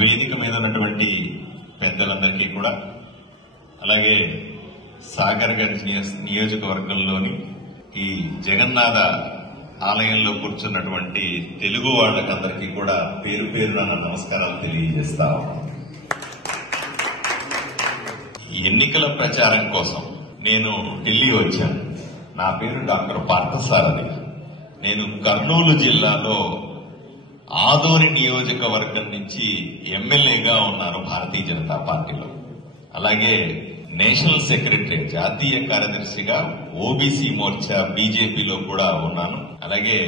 వేదిక మీద ఉన్నటువంటి పెద్దలందరికీ కూడా, అలాగే సాగర్గంజ్ నియోజకవర్గంలోని ఈ జగన్నాథ ఆలయంలో కూర్చున్నటువంటి తెలుగు వాళ్ళకందరికీ కూడా పేరు పేరున నమస్కారాలు తెలియజేస్తా ఉన్నాను. ఎన్నికల ప్రచారం కోసం నేను ఢిల్లీ వచ్చాను. నా పేరు డాక్టర్ పార్థసారథి. నేను కర్నూలు జిల్లాలో ఆదోని నియోజకవర్గం నుంచి ఎమ్మెల్యేగా ఉన్నాను భారతీయ జనతా పార్టీలో. అలాగే నేషనల్ సెక్రటరీ, జాతీయ కార్యదర్శిగా ఓబీసీ మోర్చా బీజేపీలో కూడా ఉన్నాను. అలాగే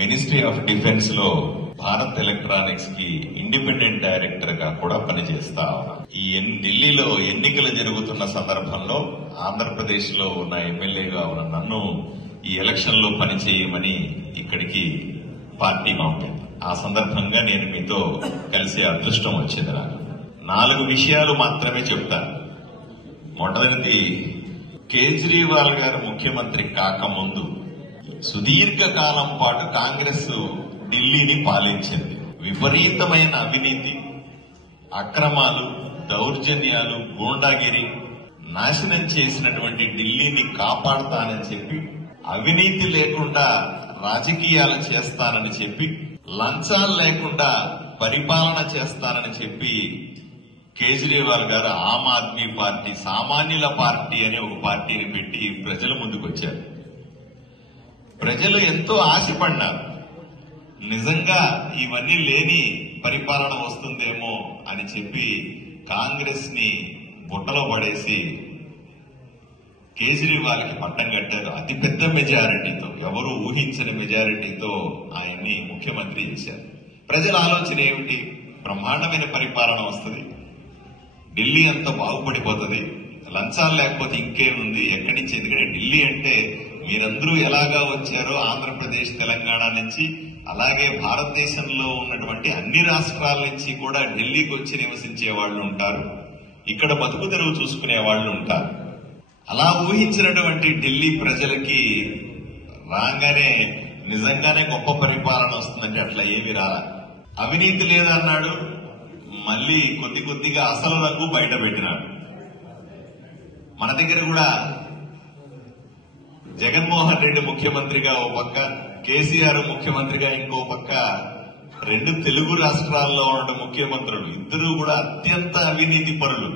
మినిస్ట్రీ ఆఫ్ డిఫెన్స్ లో భారత్ ఎలక్ట్రానిక్స్ కి ఇండిపెండెంట్ డైరెక్టర్ గా కూడా పనిచేస్తా ఉన్నాను. ఈ ఢిల్లీలో ఎన్నికలు జరుగుతున్న సందర్భంలో ఆంధ్రప్రదేశ్ లో ఉన్న ఎమ్మెల్యేగా ఉన్న నన్ను ఈ ఎలక్షన్ లో పనిచేయమని ఇక్కడికి పార్టీ పంపింది. ఆ సందర్భంగా నేను మీతో కలిసే అదృష్టం వచ్చింది. నాకు 4 విషయాలు మాత్రమే చెప్తాను. మొదటిది, కేజ్రీవాల్ గారు ముఖ్యమంత్రి కాకముందు సుదీర్ఘకాలం పాటు కాంగ్రెస్ ఢిల్లీని పాలించింది. విపరీతమైన అవినీతి, అక్రమాలు, దౌర్జన్యాలు, గూండాగిరి నాశనం చేసినటువంటి ఢిల్లీని కాపాడతానని చెప్పి, అవినీతి లేకుండా రాజకీయాలు చేస్తానని చెప్పి, లంచాలు లేకుండా పరిపాలన చేస్తానని చెప్పి కేజ్రీవాల్ గారు ఆమ్ ఆద్మీ పార్టీ, సామాన్యుల పార్టీ అని ఒక పార్టీని పెట్టి ప్రజల ముందుకు వచ్చారు. ప్రజలు ఎంతో ఆశపడ్డారు. నిజంగా ఇవన్నీ లేని పరిపాలన వస్తుందేమో అని చెప్పి కాంగ్రెస్ ని బుట్టలో పడేసి కేజ్రీవాల్ కి పట్టం కట్టారు. అతిపెద్ద మెజారిటీతో, ఎవరు ఊహించని మెజారిటీతో ఆయన్ని ముఖ్యమంత్రి చేశారు. ప్రజల ఆలోచన ఏమిటి? బ్రహ్మాండమైన పరిపాలన వస్తుంది, ఢిల్లీ అంతా బాగుపడిపోతుంది, లంచాలు లేకపోతే ఇంకేముంది, ఎక్కడి నుంచి? ఎందుకంటే ఢిల్లీ అంటే మీరందరూ ఎలాగా వచ్చారో ఆంధ్రప్రదేశ్, తెలంగాణ నుంచి, అలాగే భారతదేశంలో ఉన్నటువంటి అన్ని రాష్ట్రాల నుంచి కూడా ఢిల్లీకి వచ్చి నివసించే వాళ్ళు ఉంటారు, ఇక్కడ బతుకు తెరువు చూసుకునే వాళ్ళు ఉంటారు. అలా ఊహించినటువంటి ఢిల్లీ ప్రజలకి రాగానే నిజంగానే గొప్ప పరిపాలన వస్తుందంటే అట్లా ఏమి రాలా. అవినీతి లేదన్నాడు, మళ్ళీ కొద్ది కొద్దిగా అసలు రంగు బయట పెట్టినాడు. మన దగ్గర కూడా జగన్మోహన్ రెడ్డి ముఖ్యమంత్రిగా ఓ పక్క, కేసీఆర్ ముఖ్యమంత్రిగా ఇంకో పక్క, 2 తెలుగు రాష్ట్రాల్లో ఉన్న ముఖ్యమంత్రులు ఇద్దరూ కూడా అత్యంత అవినీతి పరులు,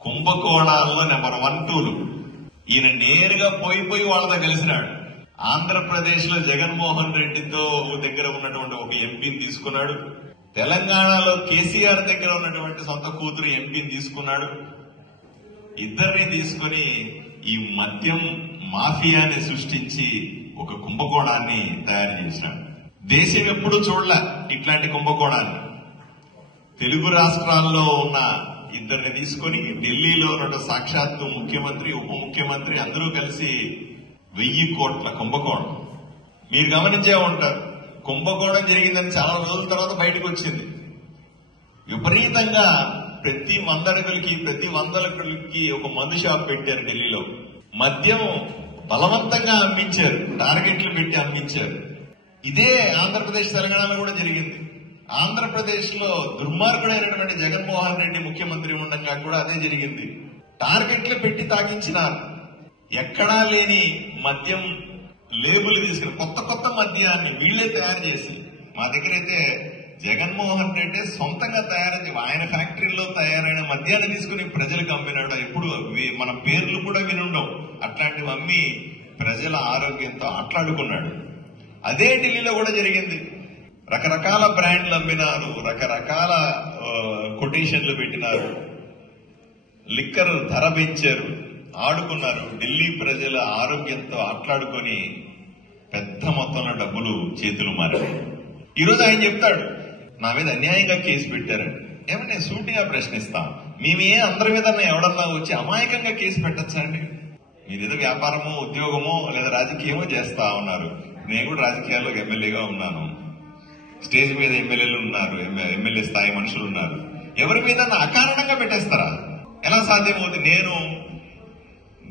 కుంభకోణాల్లో నెంబర్ 1, 2లు. ఈయన నేరుగా పోయి వాళ్ళతో కలిసినాడు. ఆంధ్రప్రదేశ్ లో జగన్మోహన్ రెడ్డితో దగ్గర ఉన్నటువంటి ఒక ఎంపీని తీసుకున్నాడు, తెలంగాణలో కేసీఆర్ దగ్గర ఉన్నటువంటి సొంత కూతురు ఎంపీని తీసుకున్నాడు. ఇద్దరిని తీసుకుని ఈ మద్యం మాఫియాని సృష్టించి ఒక కుంభకోణాన్ని తయారు చేశాడు. దేశం ఎప్పుడూ చూడలే ఇట్లాంటి కుంభకోణాన్ని. తెలుగు రాష్ట్రాల్లో ఉన్న ఇద్దరిని తీసుకుని ఢిల్లీలో ఉన్న సాక్షాత్తు ముఖ్యమంత్రి, ఉప ముఖ్యమంత్రి అందరూ కలిసి 1000 కోట్ల కుంభకోణం. మీరు గమనించే ఉంటారు, కుంభకోణం జరిగిందని చాలా రోజుల తర్వాత బయటకు వచ్చింది. విపరీతంగా ప్రతి 100 అడుగులకి, ప్రతి 100 అడుగులకి ఒక మందు షాప్ పెట్టారు ఢిల్లీలో. మద్యం బలవంతంగా అమ్మించారు, టార్గెట్లు పెట్టి అమ్మించారు. ఇదే ఆంధ్రప్రదేశ్, తెలంగాణలో కూడా జరిగింది. ఆంధ్రప్రదేశ్ లో దుర్మార్గుడైనటువంటి జగన్మోహన్ రెడ్డి ముఖ్యమంత్రి ఉండగా కూడా అదే జరిగింది. టార్గెట్లు పెట్టి తాగించినారు. ఎక్కడా లేని మద్యం లేబుల్ తీసుకుని కొత్త మద్యాన్ని వీళ్లే తయారు చేసి, మా దగ్గర అయితే జగన్మోహన్ రెడ్డి సొంతంగా తయారైంది, ఆయన ఫ్యాక్టరీలో తయారైన మద్యాన్ని తీసుకుని ప్రజలకు అమ్మినాడు. ఎప్పుడు మన పేర్లు కూడా వినుండవు. అట్లాంటివి అమ్మి ప్రజల ఆరోగ్యంతో ఆట్లాడుకున్నాడు. అదే ఢిల్లీలో కూడా జరిగింది. రకరకాల బ్రాండ్లు అమ్మినారు, రకరకాల కొటేషన్లు పెట్టినారు, లిక్కర్ ధర పెంచారు, ఆడుకున్నారు. ఢిల్లీ ప్రజల ఆరోగ్యంతో ఆట్లాడుకొని పెద్ద మొత్తంలో డబ్బులు చేతులు మారాయి. ఈరోజు ఆయన చెప్తాడు, నా మీద అన్యాయంగా కేసు పెట్టారని. ఏమంటే సూటిగా ప్రశ్నిస్తాం, మేమే అందరి మీద ఎవడన్నా వచ్చి అమాయకంగా కేసు పెట్టచ్చా అండి? మీరేదో వ్యాపారమో, ఉద్యోగమో లేదా రాజకీయమో చేస్తా ఉన్నారు. నేను కూడా రాజకీయాల్లో ఎమ్మెల్యేగా ఉన్నాను, స్టేజ్ మీద ఎమ్మెల్యేలు ఉన్నారు, ఎమ్మెల్యే స్థాయి మనుషులు ఉన్నారు. ఎవరి మీద అకారణంగా పెట్టేస్తారా? ఎలా సాధ్యమవుతుంది? నేను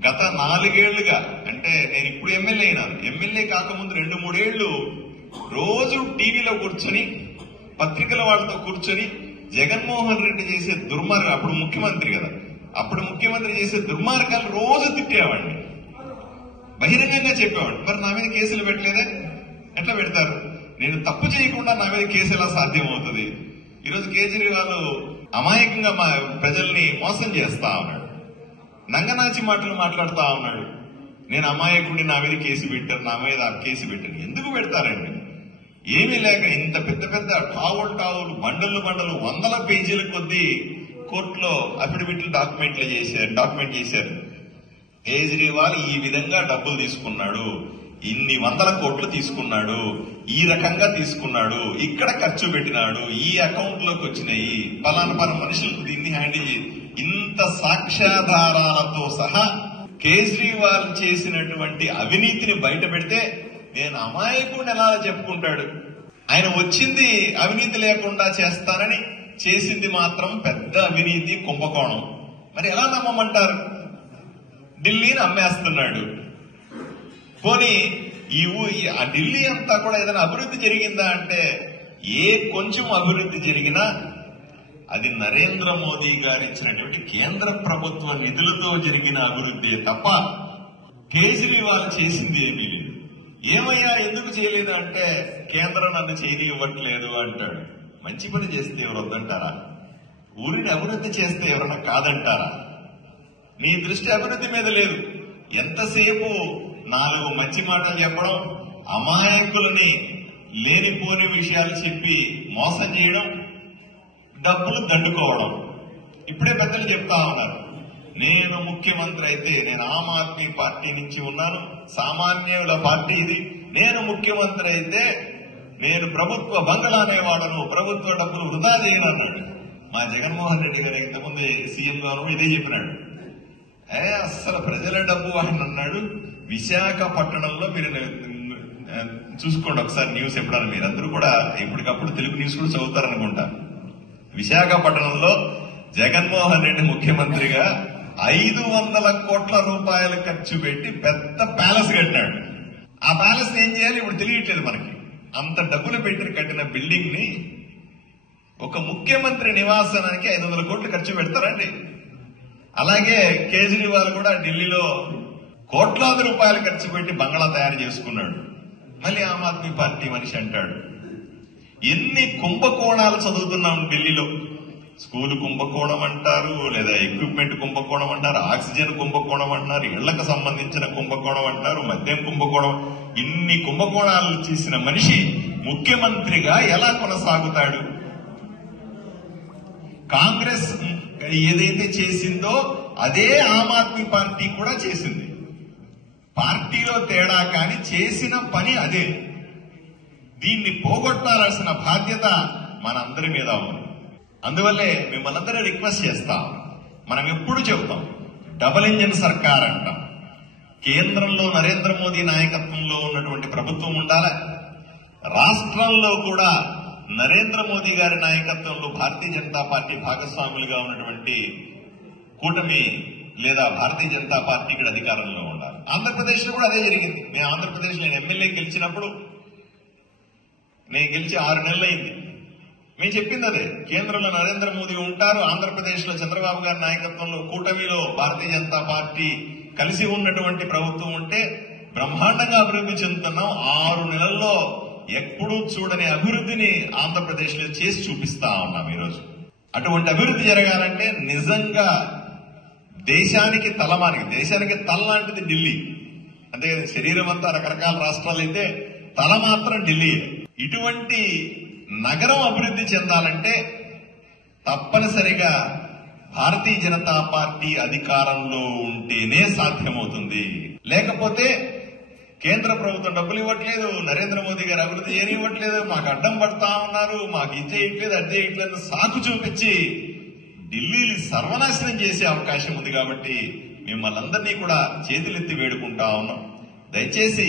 గత 4 ఏళ్లుగా, అంటే నేను ఇప్పుడు ఎమ్మెల్యే అయినాను, ఎమ్మెల్యే కాకముందు 2-3 ఏళ్లు రోజు టీవీలో కూర్చొని పత్రికల వాళ్ళతో కూర్చొని జగన్మోహన్ రెడ్డి చేసే దుర్మార్గం, అప్పుడు ముఖ్యమంత్రి కదా, అప్పుడు ముఖ్యమంత్రి చేసే దుర్మార్గాలు రోజు తిట్టేవాడిని, బహిరంగంగా చెప్పేవాడు. మరి నా మీద కేసులు పెట్టలేదే? ఎట్లా పెడతారు? నేను తప్పు చేయకుండా నా మీద కేసు ఎలా సాధ్యం అవుతుంది? ఈరోజు కేజ్రీవాల్ అమాయకంగా మా ప్రజల్ని మోసం చేస్తా ఉన్నాడు, నంగనాచి మాటలు మాట్లాడుతా ఉన్నాడు. నేను అమాయకుడిని, నా మీద కేసు పెట్టారు, నా మీద కేసు పెట్టారు. ఎందుకు పెడతారండి? ఏమీ లేక ఇంత పెద్ద పెద్ద టావులు బండలు వందల పేజీల కొద్దీ కోర్టులో అఫిడవిట్లు డాక్యుమెంట్ చేశారు. కేజ్రీవాల్ ఈ విధంగా డబ్బులు తీసుకున్నాడు, ఇన్ని వందల కోట్లు తీసుకున్నాడు, ఈ రకంగా తీసుకున్నాడు, ఇక్కడ ఖర్చు పెట్టినాడు, ఈ అకౌంట్ లోకి వచ్చినాయి, పలానా మనుషులకు దీన్ని హ్యాండిల్ ఇంత సాక్ష్యాధారాలతో సహా కేజ్రీవాల్ చేసినటువంటి అవినీతిని బయట పెడితే నేను అమాయకుడిని ఎలా చెప్పుకుంటాడు? ఆయన వచ్చింది అవినీతి లేకుండా చేస్తానని, చేసింది మాత్రం పెద్ద అవినీతి కుంభకోణం. మరి ఎలా నమ్మమంటారు? ఢిల్లీని అమ్మేస్తున్నాడు. పోనీ ఆ ఢిల్లీ అంతా కూడా ఏదైనా అభివృద్ధి జరిగిందా అంటే, ఏ కొంచెం అభివృద్ధి జరిగినా అది నరేంద్ర మోదీ గారు ఇచ్చినటువంటి కేంద్ర ప్రభుత్వ నిధులతో జరిగిన అభివృద్ధి తప్ప కేజ్రీవాల్ చేసింది ఏమీ లేదు. ఏమయ్యా ఎందుకు చేయలేదు అంటే, కేంద్రం నన్ను చేయనివ్వట్లేదు అంటాడు. మంచి పని చేస్తే ఎవరు వద్దంటారా? ఊరిని అభివృద్ధి చేస్తే ఎవరన్నా కాదంటారా? నీ దృష్టి అభివృద్ధి మీద లేదు. ఎంతసేపు 4 మంచి మాటలు చెప్పడం, అమాయకులని లేనిపోని విషయాలు చెప్పి మోసం చేయడం, డబ్బులు దండుకోవడం. ఇప్పుడే పెద్దలు చెప్తా ఉన్నారు, నేను ముఖ్యమంత్రి అయితే, నేను ఆమ్ ఆద్మీ పార్టీ నుంచి ఉన్నాను, సామాన్యుల పార్టీ ఇది, నేను ముఖ్యమంత్రి అయితే నేను ప్రభుత్వ బంగళానే వాడను, ప్రభుత్వ డబ్బులు వృధా చేయను అన్నాడు. మా జగన్మోహన్ రెడ్డి గారు ఇంతకుముందు సీఎం గారు ఇదే చెప్పినాడు. అస్సలు ప్రజల డబ్బు అని అన్నాడు. విశాఖపట్నంలో మీరు చూసుకోండి ఒకసారి న్యూస్, ఎప్పుడన్నా మీరందరూ కూడా ఎప్పటికప్పుడు తెలుగు న్యూస్ కూడా చదువుతారనుకుంటా. విశాఖపట్నంలో జగన్మోహన్ రెడ్డి ముఖ్యమంత్రిగా 500 కోట్ల రూపాయలు ఖర్చు పెట్టి పెద్ద ప్యాలెస్ కట్టినాడు. ఆ ప్యాలెస్ ఏం చేయాలి ఇప్పుడు తెలియట్లేదు మనకి. అంత డబ్బులు పెట్టి కట్టిన బిల్డింగ్ ని ఒక ముఖ్యమంత్రి నివాసానికి 500 కోట్లు ఖర్చు పెడతారండి. అలాగే కేజ్రీవాల్ కూడా ఢిల్లీలో కోట్లాది రూపాయలు ఖర్చు పెట్టి బంగ్లా తయారు చేసుకున్నాడు. మళ్ళీ ఆమ్ ఆద్మీ పార్టీ మనిషి అంటాడు. ఎన్ని కుంభకోణాలు చదువుతున్నాం ఢిల్లీలో. స్కూలు కుంభకోణం అంటారు, లేదా ఎక్విప్మెంట్ కుంభకోణం అంటారు, ఆక్సిజన్ కుంభకోణం అంటారు, ఇళ్లకు సంబంధించిన కుంభకోణం అంటారు, మద్యం కుంభకోణం. ఇన్ని కుంభకోణాలు చేసిన మనిషి ముఖ్యమంత్రిగా ఎలా కొనసాగుతాడు? కాంగ్రెస్ ఏదైతే చేసిందో అదే ఆమ్ ఆద్మీ పార్టీ కూడా చేసింది. పార్టీలో తేడా కాని చేసిన పని అదే. దీన్ని పోగొట్టాల్సిన బాధ్యత మనందరి మీద ఉంది. అందువల్లే మిమ్మల్ని అందరూ రిక్వెస్ట్ చేస్తాం. మనం ఎప్పుడు చెబుతాం డబుల్ ఇంజిన్ సర్కార్ అంటాం. కేంద్రంలో నరేంద్ర మోదీ నాయకత్వంలో ఉన్నటువంటి ప్రభుత్వం ఉండాలి, రాష్ట్రంలో కూడా నరేంద్ర మోదీ గారి నాయకత్వంలో భారతీయ జనతా పార్టీ భాగస్వాములుగా ఉన్నటువంటి కూటమి లేదా భారతీయ జనతా పార్టీ ఇక్కడ అధికారంలో ఉండాలి. ఆంధ్రప్రదేశ్ లో కూడా అదే జరిగింది. నేను ఆంధ్రప్రదేశ్ నేను ఎమ్మెల్యే గెలిచినప్పుడు, నేను గెలిచి 6 నెలలు అయింది. మేము చెప్పింది అదే, కేంద్రంలో నరేంద్ర మోదీ ఉంటారు, ఆంధ్రప్రదేశ్ లో చంద్రబాబు గారి నాయకత్వంలో కూటమిలో భారతీయ జనతా పార్టీ కలిసి ఉన్నటువంటి ప్రభుత్వం ఉంటే బ్రహ్మాండంగా అభివృద్ధి చెందుతున్నాం. 6 నెలల్లో ఎప్పుడూ చూడని అభివృద్ధిని ఆంధ్రప్రదేశ్ లో చేసి చూపిస్తా ఉన్నాం. ఈరోజు అటువంటి అభివృద్ధి జరగాలంటే నిజంగా దేశానికి తల లాంటిది ఢిల్లీ. అంతేకాదు శరీరం అంతా రకరకాల రాష్ట్రాలు అయితే తల మాత్రం ఢిల్లీ. ఇటువంటి నగరం అభివృద్ధి చెందాలంటే తప్పనిసరిగా భారతీయ జనతా పార్టీ అధికారంలో ఉంటేనే సాధ్యమవుతుంది. లేకపోతే కేంద్ర ప్రభుత్వం డబ్బులు ఇవ్వట్లేదు, నరేంద్ర మోదీ గారు అభివృద్ధి చేయనివ్వట్లేదు, మాకు అడ్డం పడతా ఉన్నారు, మాకు ఇది చేయట్లేదు అది చేయట్లేదు సాకు చూపించి ఢిల్లీని సర్వనాశనం చేసే అవకాశం ఉంది. కాబట్టి మిమ్మల్ని అందరినీ కూడా చేతులెత్తి వేడుకుంటా ఉన్నాం. దయచేసి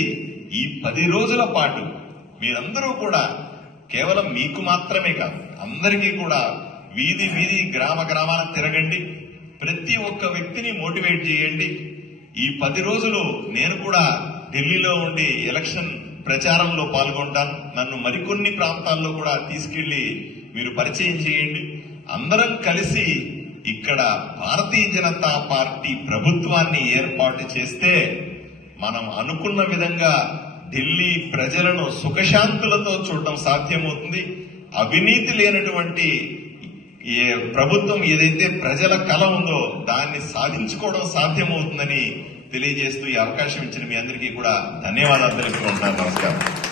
ఈ 10 రోజుల పాటు మీరందరూ కూడా కేవలం మీకు మాత్రమే కాదు అందరికీ కూడా వీధి వీధి గ్రామాలను తిరగండి, ప్రతి ఒక్క వ్యక్తిని మోటివేట్ చేయండి. ఈ 10 రోజులు నేను కూడా ఢిల్లీలో ఉండి ఎలక్షన్ ప్రచారంలో పాల్గొంటాను. నన్ను మరికొన్ని ప్రాంతాల్లో కూడా తీసుకెళ్లి మీరు పరిచయం చేయండి. అందరం కలిసి ఇక్కడ భారతీయ జనతా పార్టీ ప్రభుత్వాన్ని ఏర్పాటు చేస్తే మనం అనుకున్న విధంగా ఢిల్లీ ప్రజలను సుఖశాంతులతో చూడడం సాధ్యమవుతుంది. అవినీతి లేనటువంటి ప్రభుత్వం ఏదైతే ప్రజల కల ఉందో దాన్ని సాధించుకోవడం సాధ్యమవుతుందని తెలియజేస్తూ ఈ అవకాశం ఇచ్చిన మీ అందరికీ కూడా ధన్యవాదాలు తెలుపుకుంటున్నాను. నమస్కారం.